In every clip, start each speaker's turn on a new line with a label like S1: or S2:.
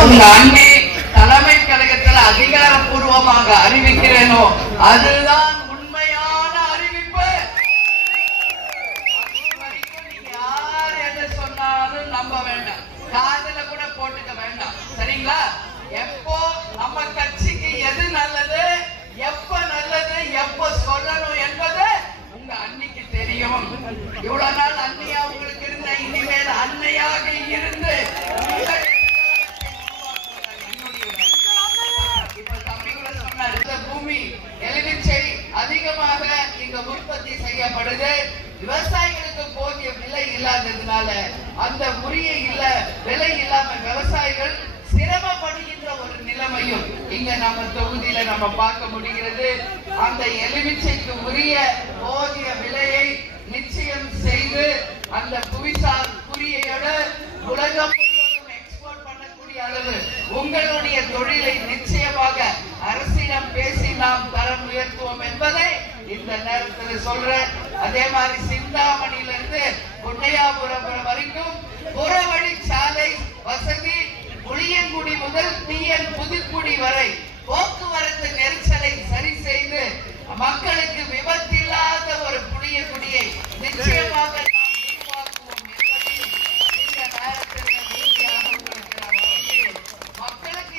S1: உங்க அண்ணி தலைமை கழகத்தில் அதிகாரப்பூர்வமாக அறிவிக்கிறேனோ அதுதான் இருக்கிறதுனால அந்த உரிய இல்ல விலை இல்லாம விவசாயிகள் சிரமப்படுகின்ற ஒரு நிலைமையும் இங்க நம்ம தொகுதியில நம்ம பார்க்க முடிகிறது. அந்த எலுமிச்சைக்கு உரிய போதிய விலையை நிச்சயம் செய்து அந்த புவிசார் குறியோட உலகம் முழுவதும் எக்ஸ்போர்ட் பண்ணக்கூடிய அளவு உங்களுடைய தொழிலை நிச்சயமாக அரசிடம் பேசி நாம் தரம் உயர்த்துவோம் என்பதை இந்த நேரத்தில் சொல்றேன் அதே மாதிரி சிந்தாமணியில இருந்து குண்டையாபுரம் வரைக்கும் புறவழி சாலை வசதி புளியங்குடி முதல் டிஎன் புதுக்குடி வரை போக்குவரத்து நெரிசலை சரி செய்து மக்களுக்கு விபத்தில்லாத ஒரு புளியங்குடியை நிச்சயமாக மக்களுக்கு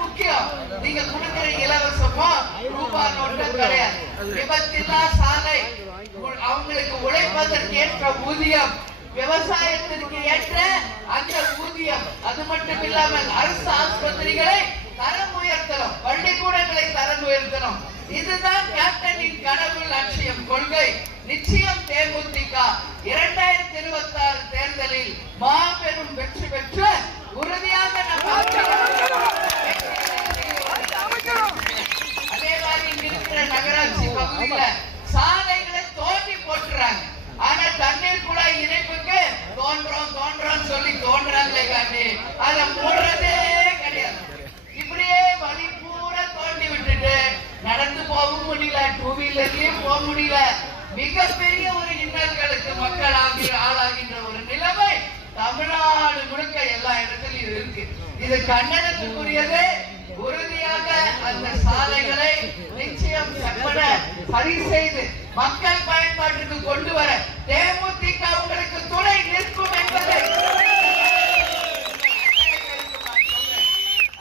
S1: முக்கியம். நீங்க கொடுக்கிற இலவசமோ ரூபாய் நோட்டு கிடையாது. விபத்தில்லா சாலை அவங்களுக்கு உழைப்பதற்கு ஊதியம் விவசாயத்திற்கு ஏற்ற அந்த ஊதியம் அது மட்டும் இல்லாமல் அரசு ஆஸ்பத்திரிகளை தரம் உயர்த்தணும் பள்ளிக்கூடங்களை தரம் உயர்த்தணும். இதுதான் கேப்டனின் கனவு லட்சியம் கொள்கை. நிச்சயம் தேமுதிக இரண்டாயிரத்தி இருபத்தி ஆறு தேர்தலில் மாபெரும் வெற்றி பெற்று உறுதியாக நம்ம அதே மாதிரி இங்க இருக்கிற நகராட்சி பகுதியில சாலைகளை தோண்டி போட்டுறாங்க ஆனா தண்ணீர் குழாய் இணைப்புக்கு தோன்றோம் தோன்றோம் சொல்லி தோன்றாங்களே காட்டி அதை மூடுறதே கிடையாது இப்படியே வழி பூரா தோண்டி விட்டுட்டு நடந்து போகவும் முடியல டூ வீலர்லயும் போக முடியல மிகப்பெரிய ஒரு இன்னல்களுக்கு மக்கள் ஆகி ஆளாகின்ற ஒரு நிலைமை தமிழ்நாடு முழுக்க எல்லா இடத்துலயும் இருக்கு இது கண்டனத்துக்குரியது உறுதியாக அந்த சாலைகளை நிச்சயம் செப்பன சரி செய்து மக்கள் பயன்பாட்டுக்கு கொண்டு வர தேமுதிக உங்களுக்கு துணை நிற்கும் என்பதை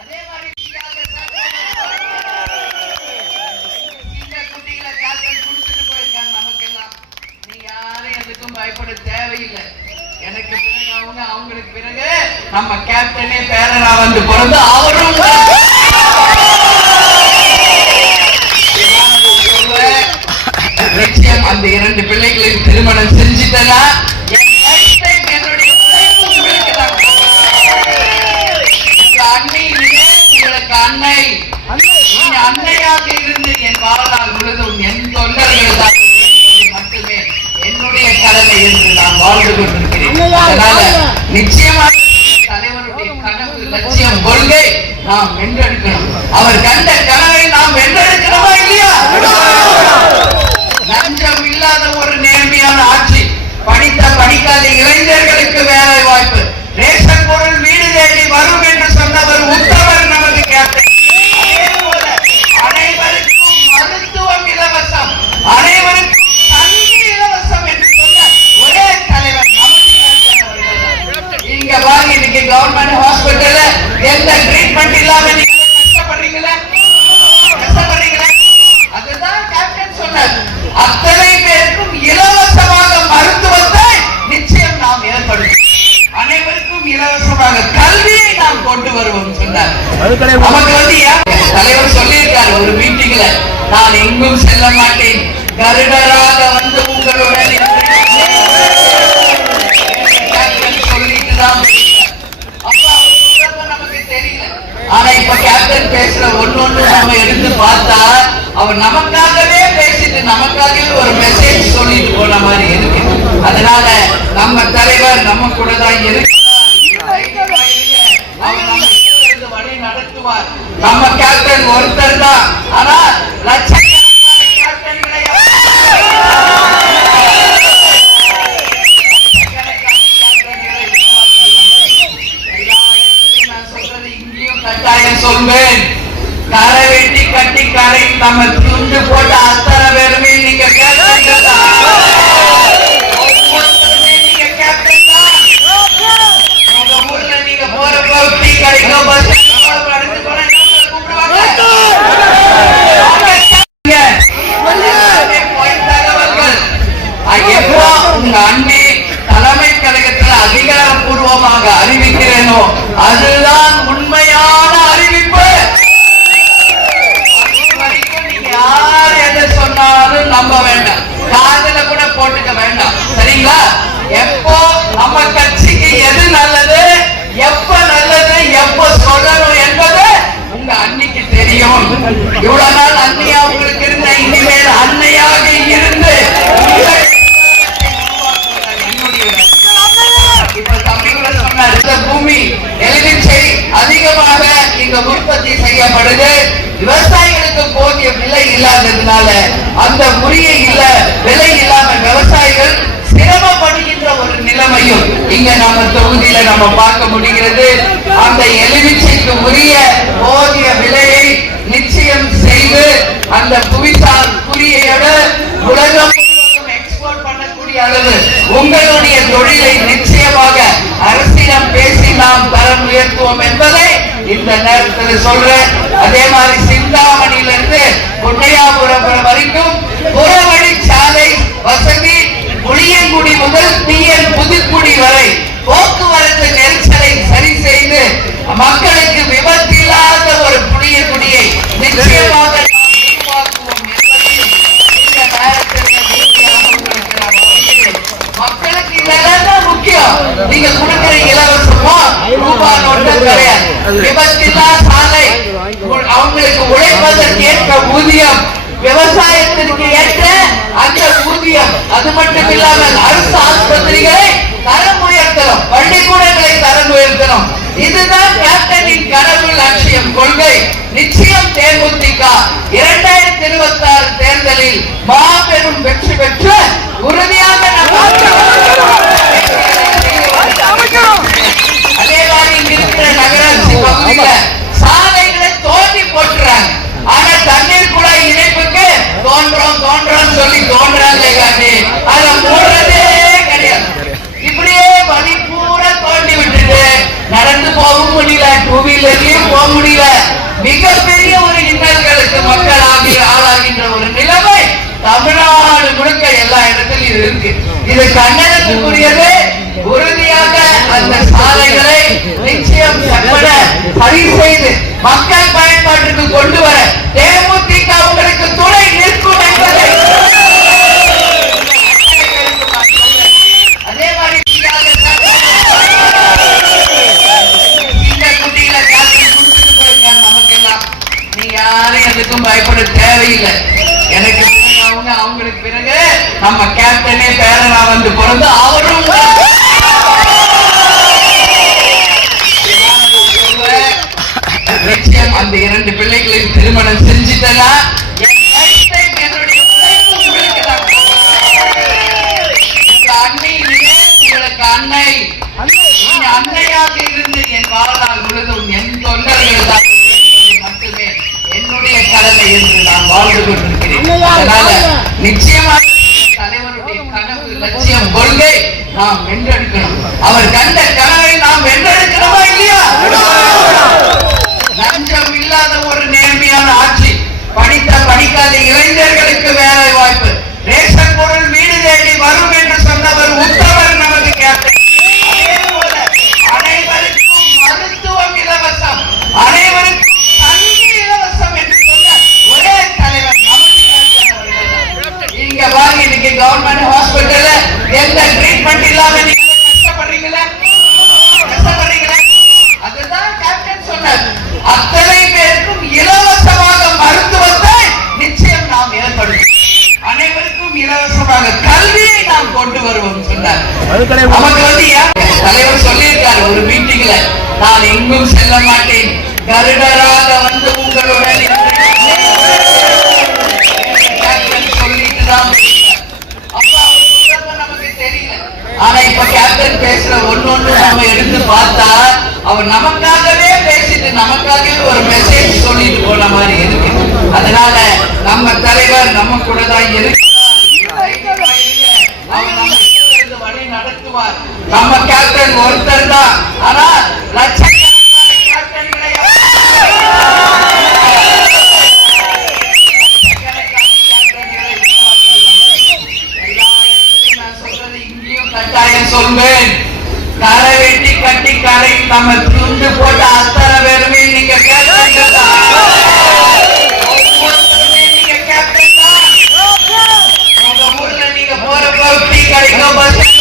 S1: அதே மாதிரி நீ யாரும் பயப்பட தேவையில்லை. எனக்கு பிறகு அவங்க அவங்களுக்கு பிறகு நம்ம கேப்டனே பேரனா வந்து பிறந்து அவரும் நிச்சயம் அந்த இரண்டு பிள்ளைகளின் திருமணம் செஞ்சுட்டனா? அன்னை. அன்னையாக இருந்து என் வாழ்நாள் முழுதும் என் உழைப்பது மட்டுமே என்னுடைய கடமை என்று நான் வாழ்ந்து கொண்டிருக்கிறேன். அதனால நிச்சயமாக தலைவருடைய கனவு லட்சியம் கொள்கை நாம் வென்றெடுக்கணும் அவர் கண்ட கனவை நாம் வென்றெடுக்கணுமா இல்லையா லஞ்சம் இல்லாத ஒரு நேர்மையான ஆட்சி படித்த படிக்காத இளைஞர்களுக்கு வேலை வாய்ப்பு ரேஷன் பொருள் வீடு தேடி வரும் என்று சொன்னவர் உத்தவர் நமது கேப்டன் அதே போல அனைவருக்கும் மருத்துவம் இலவசம் அனைவருக்கும் கல்வி இலவசம் என்று சொன்ன ஒரே தலைவர் நமது கேப்டன் அவர்கள்தான். இங்க பாருங்க இன்னைக்கு கவர்மெண்ட் ஹாஸ்பிட்டல்ல எந்த ட்ரீட்மெண்ட் இல்லாம நீங்க கஷ்டப்படுறீங்களா? கஷ்டப்படுறீங்களா? அதுதான் கேப்டன் சொன்னார். அத்தனை பேருக்கும் இலவசமாக மருத்துவத்தை நிச்சயம் நாம் ஏற்படுத்தும் அனைவருக்கும் இலவசமாக கல்வியை நாம் கொண்டு வருவோம் சொன்னார். நமக்கு வந்து தலைவர் சொல்லியிருக்காரு ஒரு மீட்டிங்ல நான் எங்கும் செல்ல மாட்டேன். கருடராக சொல்வேன் கரை வெட்டி கட்டி கரை நம்ம துண்டு போட்ட அத்தனை பேருமே நீங்க நீங்க போறப்ப டீ கடைக்கோ விவசாயிகளுக்கு போதிய விலை இல்லாததுனால அந்த உரிய இல்ல விலை இல்லாம விவசாயிகள் சிரமப்படுகின்ற ஒரு நிலைமையும் இங்க நம்ம தொகுதியில நம்ம பார்க்க முடிகிறது. அந்த எலுமிச்சைக்கு உரிய போதிய விலையை நிச்சயம் செய்து அந்த புவிசார் குறியோட உலகம் எக்ஸ்போர்ட் பண்ணக்கூடிய அளவு உங்களுடைய தொழிலை நிச்சயமாக அரசிடம் பேசி நாம் தரம் உயர்த்துவோம் என்பதை இந்த நேரத்தில் சொல்றேன் அதே மாதிரி சிந்தாமணியில இருந்து கொண்டையாபுரம் வரைக்கும் புறவழி சாலை வசதி புளியங்குடி முதல் பிஎன் புதுக்குடி வரை போக்குவரத்து நெரிசலை சரி செய்து மக்களுக்கு விபத்தில்லா சாலை அவங்களுக்கு உழைப்பதற்கு ஏற்ற ஊதியம். விவசாயத்திற்கு ஏற்ற அந்த ஊதியம். அது மட்டும் இல்லாமல் அரசு ஆஸ்பத்திரிகளை தரம் உயர்த்தணும் பள்ளிக்கூடங்களை தரம் உயர்த்தணும் இதுதான் கேப்டனின் கனவு லட்சியம் கொள்கை. நிச்சயம் தேமுதிக. இரண்டாயிரத்தி இருபத்தி ஆறு தேர்தலில் மாபெரும் வெற்றி பெற்று உறுதியாக நம்ம சாலைகளை தோண்டி போட்டுறாங்க. ஆனா தண்ணீர் குழாய் இணைப்புக்கு தோன்றோம் தோன்றோம் சொல்லி தோன்றாங்க காட்டி அதை மூடுறதே கிடையாது. இப்படியே வழி பூரா தோண்டி விட்டுட்டு நடந்து போகவும் முடியல டூ வீலர்லயும் போக முடியல. மிகப்பெரிய ஒரு இன்னல்களுக்கு மக்கள் ஆகி ஆளாகின்ற ஒரு நிலைமை தமிழ்நாடு முழுக்க எல்லா இடத்துலயும் இருக்கு. இது கண்டனத்துக்குரியது. உறுதியாக அந்த சாலைகளை நிச்சயம் செப்பட சரி செய்து மக்கள் பயன்பாட்டுக்கு கொண்டு வர தேமுதிக உங்களுக்கு துணை நிற்கும் என்பதை அதே மாதிரி இந்த நீ எதுக்கும் பயப்பட தேவையில்லை. எனக்கு அவங்க அவங்களுக்கு பிறகு நம்ம கேப்டனே பேரனா வந்து பிறந்து அவரும் நிச்சயம் அந்த இரண்டு பிள்ளைகளையும் திருமணம் செஞ்சுட்டனா என் அன்னை அன்னையாக இருந்து வாழ்நாள் முழுதும் என் தொண்டர்களுக்காக மட்டுமே என்னுடைய கடமை என்று நான் வாழ்ந்து கொண்டிருக்கிறேன். அதனால நிச்சயமாக தலைவருடைய கனவு லட்சியம் கொள்கை நாம் வென்றெடுக்கணும். அவர் கண்ட கனவை படித்த படிக்காத இளைஞர்களுக்கு வேலை வாய்ப்பு. ரேஷன் பொருள் வீடு தேடி வரும் என்று சொன்னவர் உத்தவர் நமக்கு கேப்டன் அனைவருக்கும் மருத்துவம் இலவசம் அனைவருக்கும் கல்வி இலவசம் என்று சொன்ன ஒரே தலைவர் இன்னைக்கு கவர்மெண்ட் ஹாஸ்பிட்டல்ல எந்த ட்ரீட்மெண்ட் இல்லாம நீங்க கஷ்டப்படுறீங்களா? கஷ்டப்படுறீங்களா? அதுதான் கேப்டன் சொன்னார். அத்தனை நாம் கொண்டு வருவோம் சொன்னார். வந்து தலைவர் சொல்லியிருக்காரு ஒரு மீட்டிங்ல நான் எங்கும் செல்ல மாட்டேன். கருடராக வந்து உங்களுடன் ஆனா இப்ப கேப்டன் பேசுற ஒண்ணு நம்ம எடுத்து பார்த்தா அவர் நமக்காகவே பேசிட்டு நமக்காகவே ஒரு மெசேஜ் சொல்லிட்டு போன மாதிரி இருக்கு. அதனால நம்ம தலைவர் நம்ம கூட தான் இருக்கு ನಮ್ಮ ಕ್ಯಾಪ್ಟನ್ ಹೊರತಂದ ಅಲ್ಲ ಲಕ್ಷ சொல்வேன் கரை வெட்டி கட்டி கரை நம்ம துண்டு போட்டு அத்தனை பேருமே நீங்க நீங்க போற பஸ்